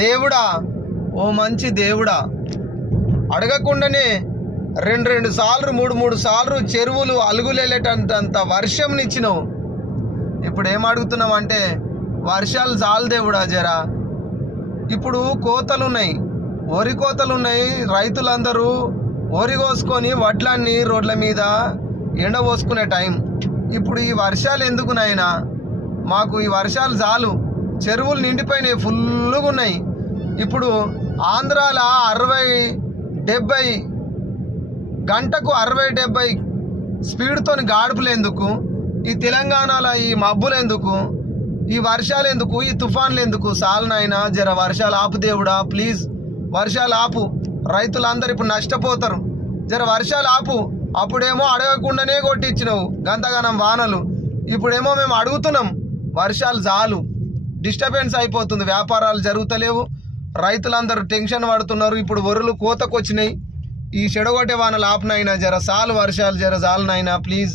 దేవుడా, ఓ మంచి దేవుడా, అడగకుండానే రెండు సార్లు మూడు సార్లు చెరువులు అలుగులేటంత వర్షంనిచ్చినావు. ఇప్పుడు ఏం అడుగుతున్నావు అంటే వర్షాలు చాలు దేవుడా జరా. ఇప్పుడు కోతలున్నాయి, వరి కోతలున్నాయి. రైతులందరూ వరి కోసుకొని వడ్లన్నీ రోడ్ల మీద ఎండ పోసుకునే టైం. ఇప్పుడు ఈ వర్షాలు ఎందుకు నాయనా? మాకు ఈ వర్షాలు చాలు. చెరువులు నిండిపోయినాయి, ఫుల్గా ఉన్నాయి. ఇప్పుడు ఆంధ్రాల 60-70 గంటకు 60-70 స్పీడ్తో గాడుపులు ఎందుకు? ఈ తెలంగాణలో ఈ మబ్బులు ఎందుకు? ఈ వర్షాలు ఎందుకు? ఈ తుఫాన్లు ఎందుకు? సాలనైనా జర వర్షాలు ఆపు దేవుడా, ప్లీజ్ వర్షాలు ఆపు. రైతులందరూ ఇప్పుడు నష్టపోతారు. జర వర్షాలు ఆపు. అప్పుడేమో అడగకుండానే కొట్టించినావు గంతగానం వానలు. ఇప్పుడేమో మేము అడుగుతున్నాం వర్షాలు చాలు. డిస్టర్బెన్స్ అయిపోతుంది, వ్యాపారాలు జరుగుతలేవు, రైతులందరూ టెన్షన్ పడుతున్నారు. ఇప్పుడు వరులు కోతకొచ్చినాయి. ఈ చెడగొట్టే వానలు ఆపునైనా జర చాలు, వర్షాలు జర చాలునైనా ప్లీజ్.